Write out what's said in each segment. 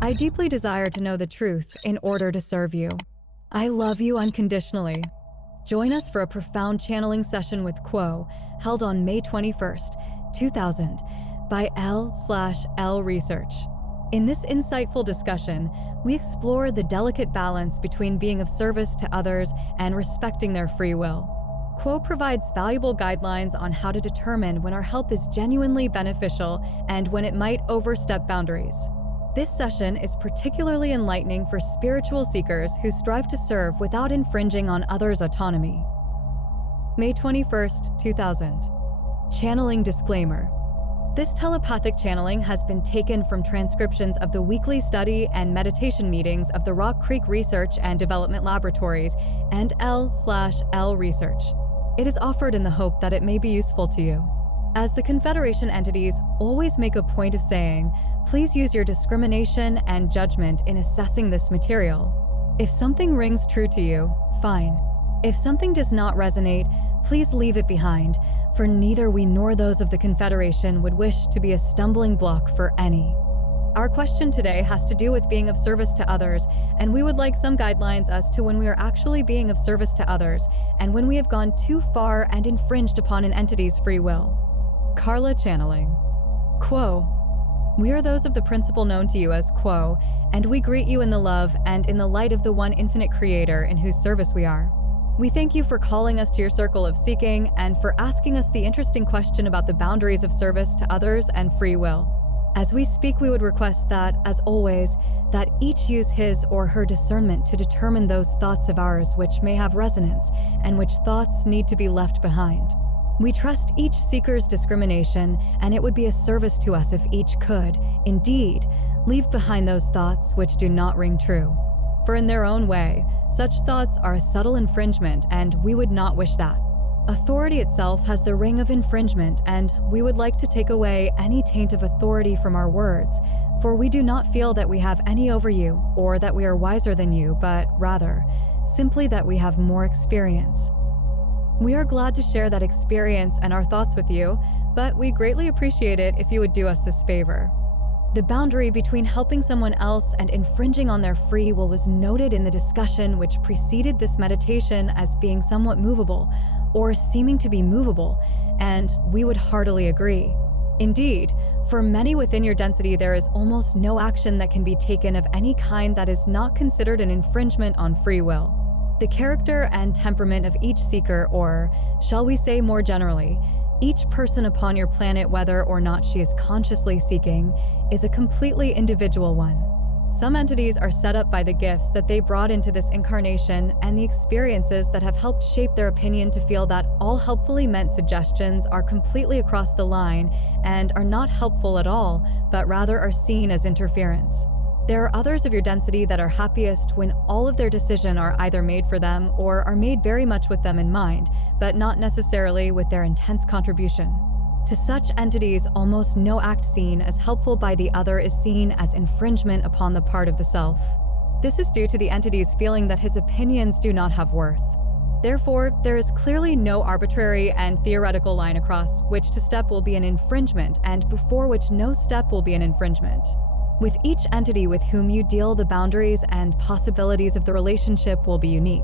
I deeply desire to know the truth in order to serve you. I love you unconditionally. Join us for a profound channeling session with Quo, held on May 21st, 2000, by L/L Research. In this insightful discussion, we explore the delicate balance between being of service to others and respecting their free will. Quo provides valuable guidelines on how to determine when our help is genuinely beneficial and when it might overstep boundaries. This session is particularly enlightening for spiritual seekers who strive to serve without infringing on others' autonomy. May 21st, 2000. Channeling disclaimer. This telepathic channeling has been taken from transcriptions of the weekly study and meditation meetings of the Rock Creek Research and Development Laboratories and L/L Research. It is offered in the hope that it may be useful to you. As the Confederation entities always make a point of saying, please use your discrimination and judgment in assessing this material. If something rings true to you, fine. If something does not resonate, please leave it behind, for neither we nor those of the Confederation would wish to be a stumbling block for any. Our question today has to do with being of service to others, and we would like some guidelines as to when we are actually being of service to others, and when we have gone too far and infringed upon an entity's free will. Carla channeling. Quo. We are those of the principle known to you as Quo, and we greet you in the love and in the light of the one infinite creator in whose service we are. We thank you for calling us to your circle of seeking and for asking us the interesting question about the boundaries of service to others and free will. As we speak, we would request that, as always, that each use his or her discernment to determine those thoughts of ours which may have resonance and which thoughts need to be left behind. We trust each seeker's discrimination, and it would be a service to us if each could, indeed, leave behind those thoughts which do not ring true. For in their own way, such thoughts are a subtle infringement, and we would not wish that. Authority itself has the ring of infringement, and we would like to take away any taint of authority from our words, for we do not feel that we have any over you, or that we are wiser than you, but rather, simply that we have more experience. We are glad to share that experience and our thoughts with you, but we greatly appreciate it if you would do us this favor. The boundary between helping someone else and infringing on their free will was noted in the discussion which preceded this meditation as being somewhat movable, or seeming to be movable, and we would heartily agree. Indeed, for many within your density there is almost no action that can be taken of any kind that is not considered an infringement on free will. The character and temperament of each seeker, or, shall we say more generally, each person upon your planet, whether or not she is consciously seeking, is a completely individual one. Some entities are set up by the gifts that they brought into this incarnation and the experiences that have helped shape their opinion to feel that all helpfully meant suggestions are completely across the line and are not helpful at all, but rather are seen as interference. There are others of your density that are happiest when all of their decisions are either made for them or are made very much with them in mind, but not necessarily with their intense contribution. To such entities, almost no act seen as helpful by the other is seen as infringement upon the part of the self. This is due to the entity's feeling that his opinions do not have worth. Therefore, there is clearly no arbitrary and theoretical line across which to step will be an infringement and before which no step will be an infringement. With each entity with whom you deal, the boundaries and possibilities of the relationship will be unique.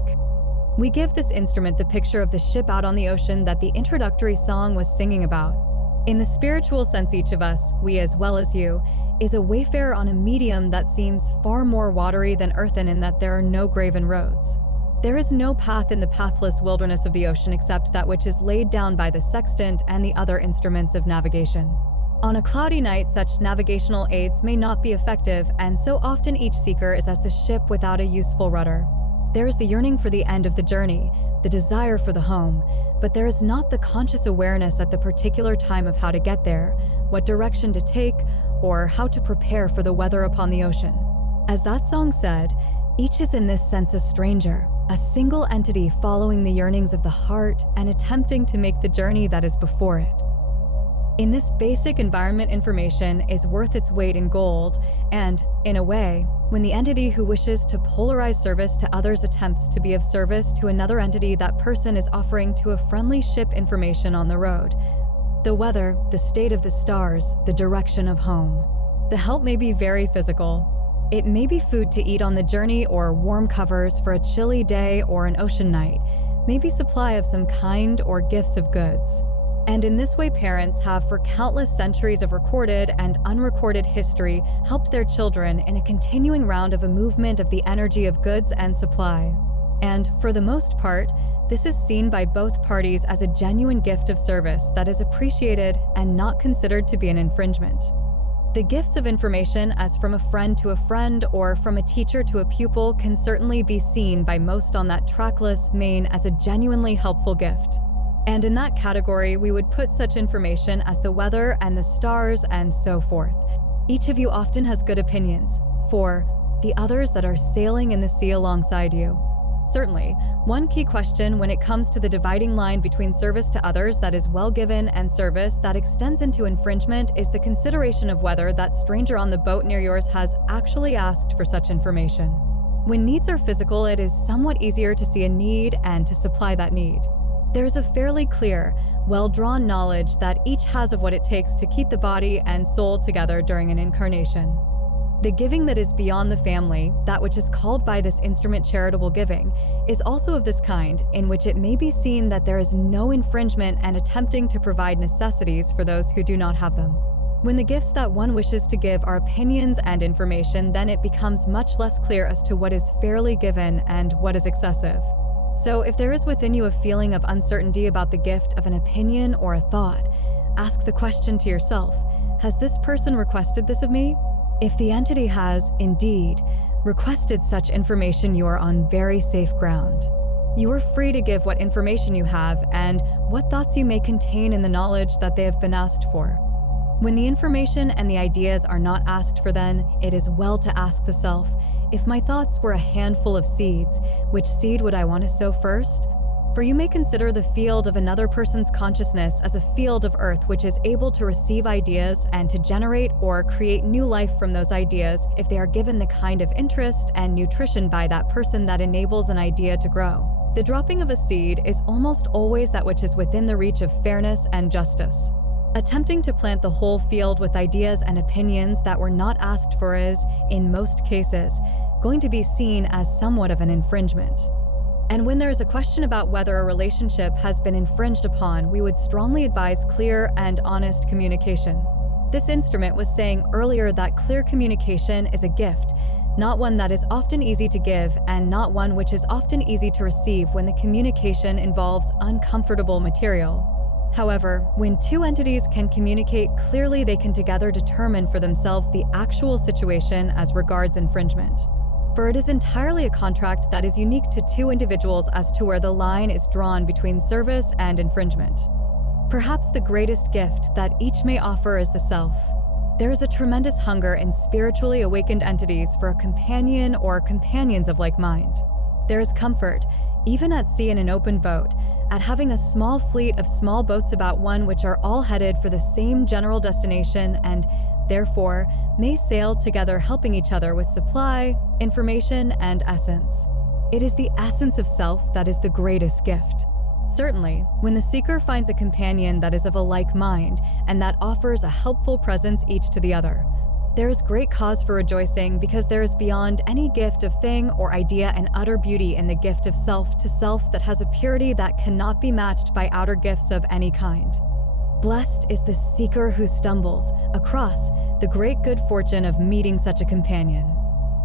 We give this instrument the picture of the ship out on the ocean that the introductory song was singing about. In the spiritual sense, each of us, we as well as you, is a wayfarer on a medium that seems far more watery than earthen in that there are no graven roads. There is no path in the pathless wilderness of the ocean except that which is laid down by the sextant and the other instruments of navigation. On a cloudy night, such navigational aids may not be effective, and so often each seeker is as the ship without a useful rudder. There is the yearning for the end of the journey, the desire for the home, but there is not the conscious awareness at the particular time of how to get there, what direction to take, or how to prepare for the weather upon the ocean. As that song said, each is in this sense a stranger, a single entity following the yearnings of the heart and attempting to make the journey that is before it. In this basic environment, information is worth its weight in gold, and, in a way, when the entity who wishes to polarize service to others attempts to be of service to another entity, that person is offering to a friendly ship information on the road. The weather, the state of the stars, the direction of home. The help may be very physical. It may be food to eat on the journey, or warm covers for a chilly day or an ocean night, maybe supply of some kind or gifts of goods. And in this way, parents have, for countless centuries of recorded and unrecorded history, helped their children in a continuing round of a movement of the energy of goods and supply. And, for the most part, this is seen by both parties as a genuine gift of service that is appreciated and not considered to be an infringement. The gifts of information, as from a friend to a friend or from a teacher to a pupil, can certainly be seen by most on that trackless main as a genuinely helpful gift. And in that category, we would put such information as the weather and the stars and so forth. Each of you often has good opinions for the others that are sailing in the sea alongside you. Certainly, one key question when it comes to the dividing line between service to others that is well given and service that extends into infringement is the consideration of whether that stranger on the boat near yours has actually asked for such information. When needs are physical, it is somewhat easier to see a need and to supply that need. There's a fairly clear, well-drawn knowledge that each has of what it takes to keep the body and soul together during an incarnation. The giving that is beyond the family, that which is called by this instrument charitable giving, is also of this kind, in which it may be seen that there is no infringement and attempting to provide necessities for those who do not have them. When the gifts that one wishes to give are opinions and information, then it becomes much less clear as to what is fairly given and what is excessive. So if there is within you a feeling of uncertainty about the gift of an opinion or a thought, ask the question to yourself, has this person requested this of me? If the entity has, indeed, requested such information, you are on very safe ground. You are free to give what information you have and what thoughts you may contain in the knowledge that they have been asked for. When the information and the ideas are not asked for, then it is well to ask the self, if my thoughts were a handful of seeds, which seed would I want to sow first? For you may consider the field of another person's consciousness as a field of earth which is able to receive ideas and to generate or create new life from those ideas if they are given the kind of interest and nutrition by that person that enables an idea to grow. The dropping of a seed is almost always that which is within the reach of fairness and justice. Attempting to plant the whole field with ideas and opinions that were not asked for is, in most cases, going to be seen as somewhat of an infringement. And when there is a question about whether a relationship has been infringed upon, we would strongly advise clear and honest communication. This instrument was saying earlier that clear communication is a gift, not one that is often easy to give and not one which is often easy to receive when the communication involves uncomfortable material. However, when two entities can communicate clearly, they can together determine for themselves the actual situation as regards infringement. For it is entirely a contract that is unique to two individuals as to where the line is drawn between service and infringement. Perhaps the greatest gift that each may offer is the self. There is a tremendous hunger in spiritually awakened entities for a companion or companions of like mind. There is comfort, even at sea in an open boat, at having a small fleet of small boats about one which are all headed for the same general destination and, therefore, may sail together helping each other with supply, information, and essence. It is the essence of self that is the greatest gift. Certainly, when the seeker finds a companion that is of a like mind and that offers a helpful presence each to the other, there is great cause for rejoicing because there is beyond any gift of thing or idea an utter beauty in the gift of self to self that has a purity that cannot be matched by outer gifts of any kind. Blessed is the seeker who stumbles across the great good fortune of meeting such a companion.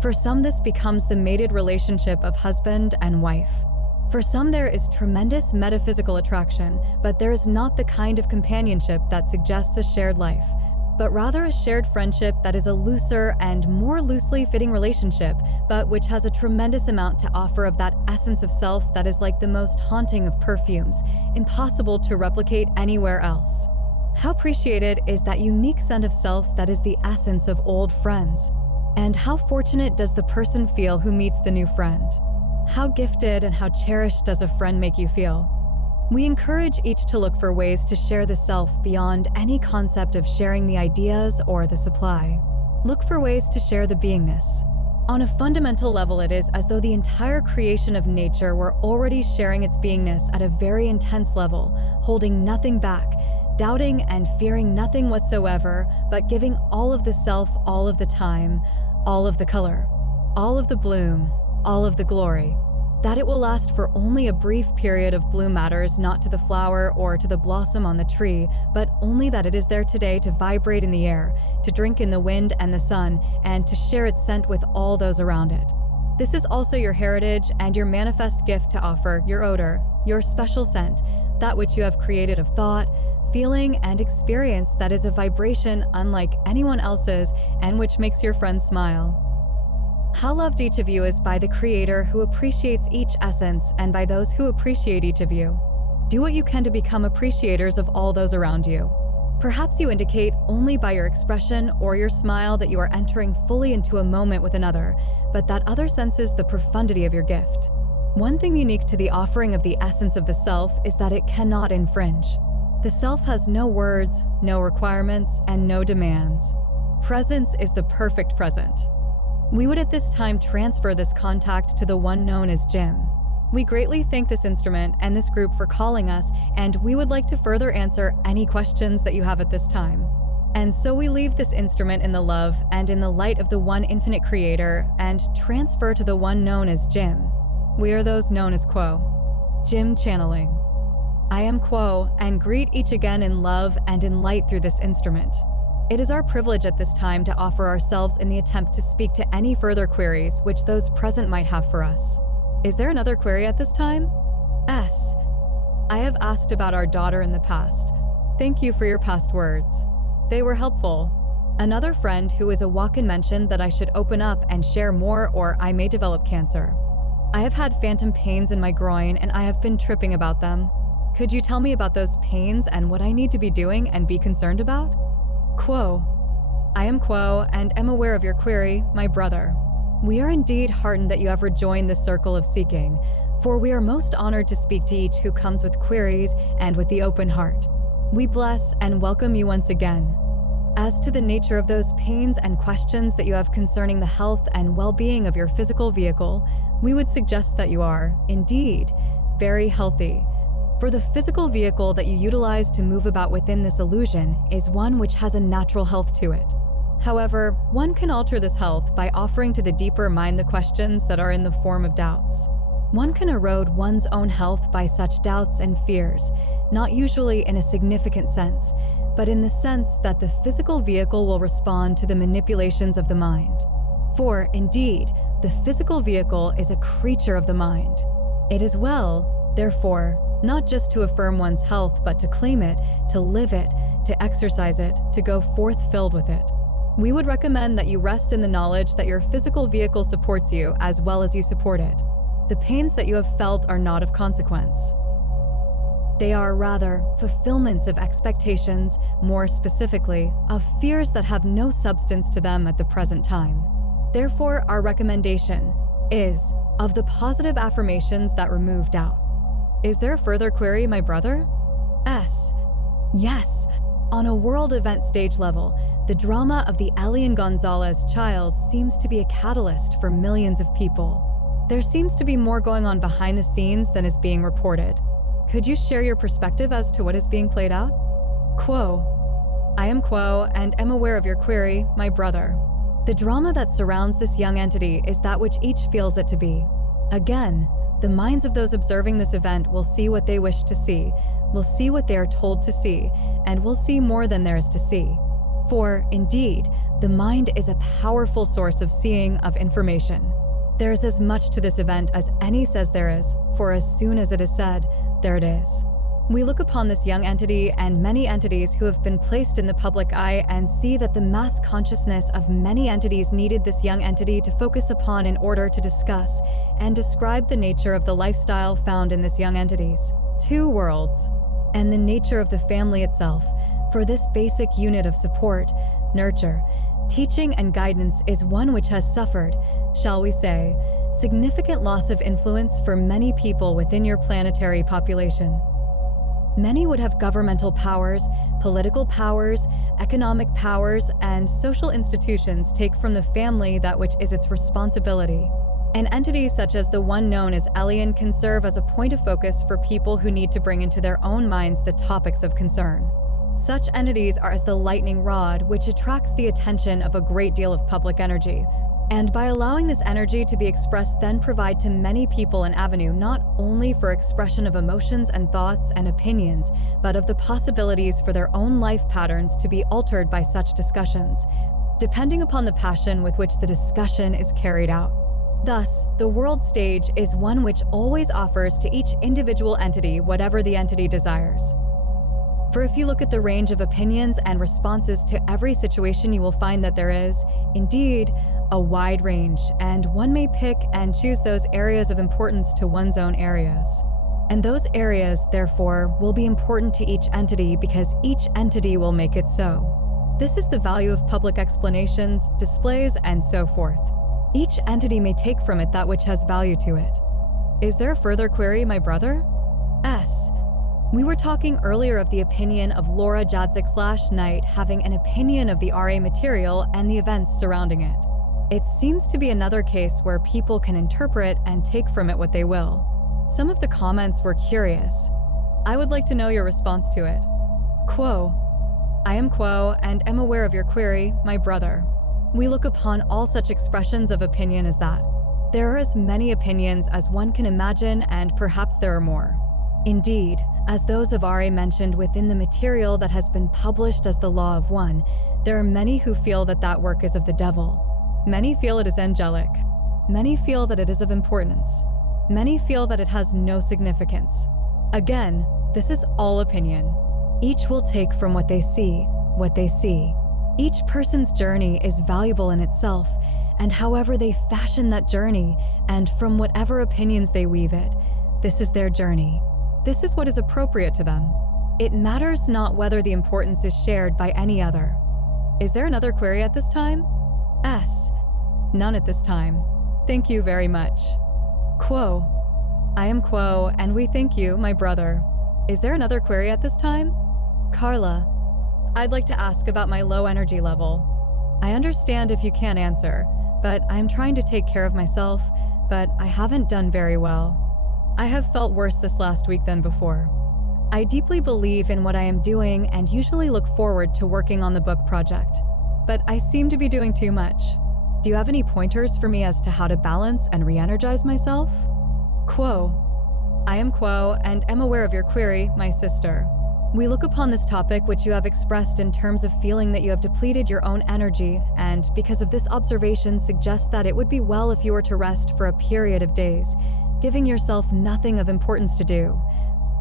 For some, this becomes the mated relationship of husband and wife. For some, there is tremendous metaphysical attraction, but there is not the kind of companionship that suggests a shared life, but rather a shared friendship that is a looser and more loosely fitting relationship, but which has a tremendous amount to offer of that essence of self that is like the most haunting of perfumes, impossible to replicate anywhere else. How appreciated is that unique scent of self that is the essence of old friends? And how fortunate does the person feel who meets the new friend? How gifted and how cherished does a friend make you feel? We encourage each to look for ways to share the self beyond any concept of sharing the ideas or the supply. Look for ways to share the beingness. On a fundamental level, it is as though the entire creation of nature were already sharing its beingness at a very intense level, holding nothing back, doubting and fearing nothing whatsoever, but giving all of the self all of the time, all of the color, all of the bloom, all of the glory. That it will last for only a brief period of bloom matters not to the flower or to the blossom on the tree, but only that it is there today to vibrate in the air, to drink in the wind and the sun, and to share its scent with all those around it. This is also your heritage and your manifest gift to offer, your odor, your special scent, that which you have created of thought, feeling, and experience that is a vibration unlike anyone else's and which makes your friends smile. How loved each of you is by the Creator who appreciates each essence and by those who appreciate each of you. Do what you can to become appreciators of all those around you. Perhaps you indicate only by your expression or your smile that you are entering fully into a moment with another, but that other senses the profundity of your gift. One thing unique to the offering of the essence of the self is that it cannot infringe. The self has no words, no requirements, and no demands. Presence is the perfect present. We would at this time transfer this contact to the one known as Jim. We greatly thank this instrument and this group for calling us, and we would like to further answer any questions that you have at this time. And so we leave this instrument in the love and in the light of the one infinite creator and transfer to the one known as Jim. We are those known as Quo. Jim channeling. I am Quo and greet each again in love and in light through this instrument. It is our privilege at this time to offer ourselves in the attempt to speak to any further queries which those present might have for us. Is there another query at this time? S. I have asked about our daughter in the past. Thank you for your past words. They were helpful. Another friend who is a walk-in mentioned that I should open up and share more or I may develop cancer. I have had phantom pains in my groin and I have been tripping about them. Could you tell me about those pains and what I need to be doing and be concerned about? Quo. I am Quo and am aware of your query, my brother. We are indeed heartened that you have rejoined the circle of seeking, for we are most honored to speak to each who comes with queries and with the open heart. We bless and welcome you once again. As to the nature of those pains and questions that you have concerning the health and well-being of your physical vehicle, we would suggest that you are, indeed, very healthy. For the physical vehicle that you utilize to move about within this illusion is one which has a natural health to it. However, one can alter this health by offering to the deeper mind the questions that are in the form of doubts. One can erode one's own health by such doubts and fears, not usually in a significant sense, but in the sense that the physical vehicle will respond to the manipulations of the mind. For, indeed, the physical vehicle is a creature of the mind. It is well, therefore, not just to affirm one's health, but to claim it, to live it, to exercise it, to go forth filled with it. We would recommend that you rest in the knowledge that your physical vehicle supports you as well as you support it. The pains that you have felt are not of consequence. They are rather fulfillments of expectations, more specifically, of fears that have no substance to them at the present time. Therefore, our recommendation is of the positive affirmations that remove doubt. Is there a further query, my brother? S. Yes. On a world event stage level, the drama of the Elian Gonzalez child seems to be a catalyst for millions of people. There seems to be more going on behind the scenes than is being reported. Could you share your perspective as to what is being played out? Quo. I am Quo and am aware of your query, my brother. The drama that surrounds this young entity is that which each feels it to be. Again, the minds of those observing this event will see what they wish to see, will see what they are told to see, and will see more than there is to see. For, indeed, the mind is a powerful source of seeing, of information. There is as much to this event as any says there is, for as soon as it is said, there it is. We look upon this young entity and many entities who have been placed in the public eye and see that the mass consciousness of many entities needed this young entity to focus upon in order to discuss and describe the nature of the lifestyle found in this young entity's 2 worlds, and the nature of the family itself. For this basic unit of support, nurture, teaching and guidance is one which has suffered, shall we say, significant loss of influence for many people within your planetary population. Many would have governmental powers, political powers, economic powers, and social institutions take from the family that which is its responsibility. An entity such as the one known as Elian can serve as a point of focus for people who need to bring into their own minds the topics of concern. Such entities are as the lightning rod, which attracts the attention of a great deal of public energy, And by allowing this energy to be expressed, then provide to many people an avenue not only for expression of emotions and thoughts and opinions, but of the possibilities for their own life patterns to be altered by such discussions, depending upon the passion with which the discussion is carried out. Thus, the world stage is one which always offers to each individual entity whatever the entity desires. For if you look at the range of opinions and responses to every situation, you will find that there is, indeed, a wide range, and one may pick and choose those areas of importance to one's own areas. And those areas, therefore, will be important to each entity because each entity will make it so. This is the value of public explanations, displays, and so forth. Each entity may take from it that which has value to it. Is there a further query, my brother? S. We were talking earlier of the opinion of Laura Jadzik/Knight having an opinion of the RA material and the events surrounding it. It seems to be another case where people can interpret and take from it what they will. Some of the comments were curious. I would like to know your response to it. Quo. I am Quo and am aware of your query, my brother. We look upon all such expressions of opinion as that. There are as many opinions as one can imagine, and perhaps there are more. Indeed, as those of RA mentioned within the material that has been published as the Law of One, there are many who feel that that work is of the devil. Many feel it is angelic. Many feel that it is of importance. Many feel that it has no significance. Again, this is all opinion. Each will take from what they see, what they see. Each person's journey is valuable in itself, and however they fashion that journey, and from whatever opinions they weave it, this is their journey. This is what is appropriate to them. It matters not whether the importance is shared by any other. Is there another query at this time? S. None at this time. Thank you very much. Quo. I am Quo, and we thank you, my brother. Is there another query at this time? Carla. I'd like to ask about my low energy level. I understand if you can't answer, but I'm trying to take care of myself, but I haven't done very well. I have felt worse this last week than before. I deeply believe in what I am doing and usually look forward to working on the book project, but I seem to be doing too much. Do you have any pointers for me as to how to balance and re-energize myself? Quo. I am Quo and am aware of your query, my sister. We look upon this topic which you have expressed in terms of feeling that you have depleted your own energy, and because of this observation suggest that it would be well if you were to rest for a period of days, giving yourself nothing of importance to do,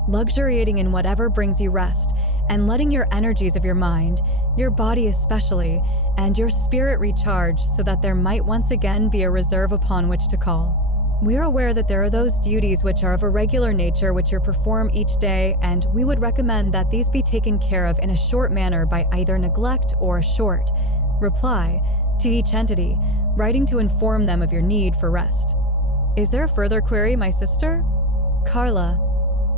luxuriating in whatever brings you rest, and letting your energies of your mind, your body especially, and your spirit recharge so that there might once again be a reserve upon which to call. We are aware that there are those duties which are of a regular nature which you perform each day, and we would recommend that these be taken care of in a short manner by either neglect or a short reply to each entity, writing to inform them of your need for rest. Is there a further query, my sister? Carla.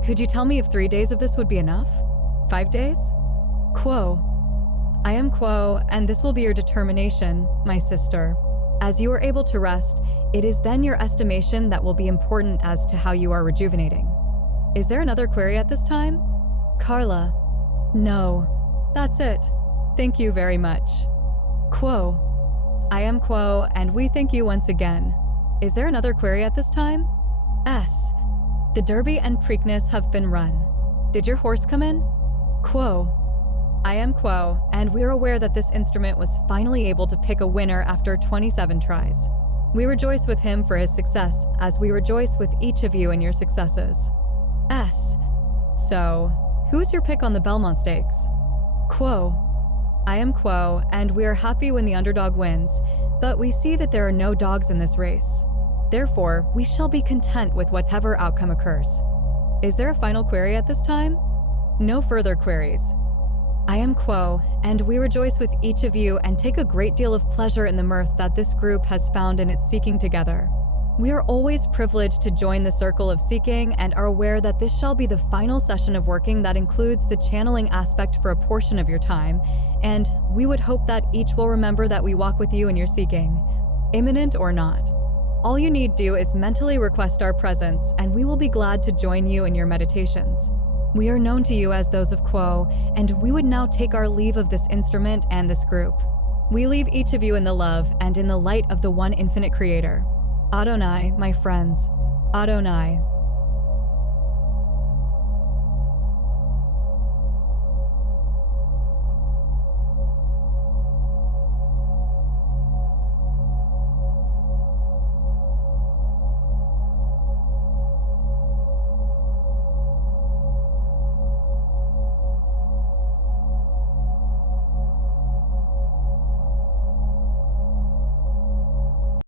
Could you tell me if 3 days of this would be enough? 5 days? Quo. I am Quo, and this will be your determination, my sister. As you are able to rest, it is then your estimation that will be important as to how you are rejuvenating. Is there another query at this time? Carla. No. That's it. Thank you very much. Quo. I am Quo, and we thank you once again. Is there another query at this time? S. The Derby and Preakness have been run. Did your horse come in? Quo. I am Quo, and we're aware that this instrument was finally able to pick a winner after 27 tries. We rejoice with him for his success, as we rejoice with each of you in your successes. S. So, who's your pick on the Belmont Stakes? Quo. I am Quo, and we are happy when the underdog wins, but we see that there are no dogs in this race. Therefore, we shall be content with whatever outcome occurs. Is there a final query at this time? No further queries. I am Quo, and we rejoice with each of you and take a great deal of pleasure in the mirth that this group has found in its seeking together. We are always privileged to join the circle of seeking and are aware that this shall be the final session of working that includes the channeling aspect for a portion of your time, and we would hope that each will remember that we walk with you in your seeking, imminent or not. All you need do is mentally request our presence, and we will be glad to join you in your meditations. We are known to you as those of Quo, and we would now take our leave of this instrument and this group. We leave each of you in the love and in the light of the one infinite creator. Adonai, my friends. Adonai.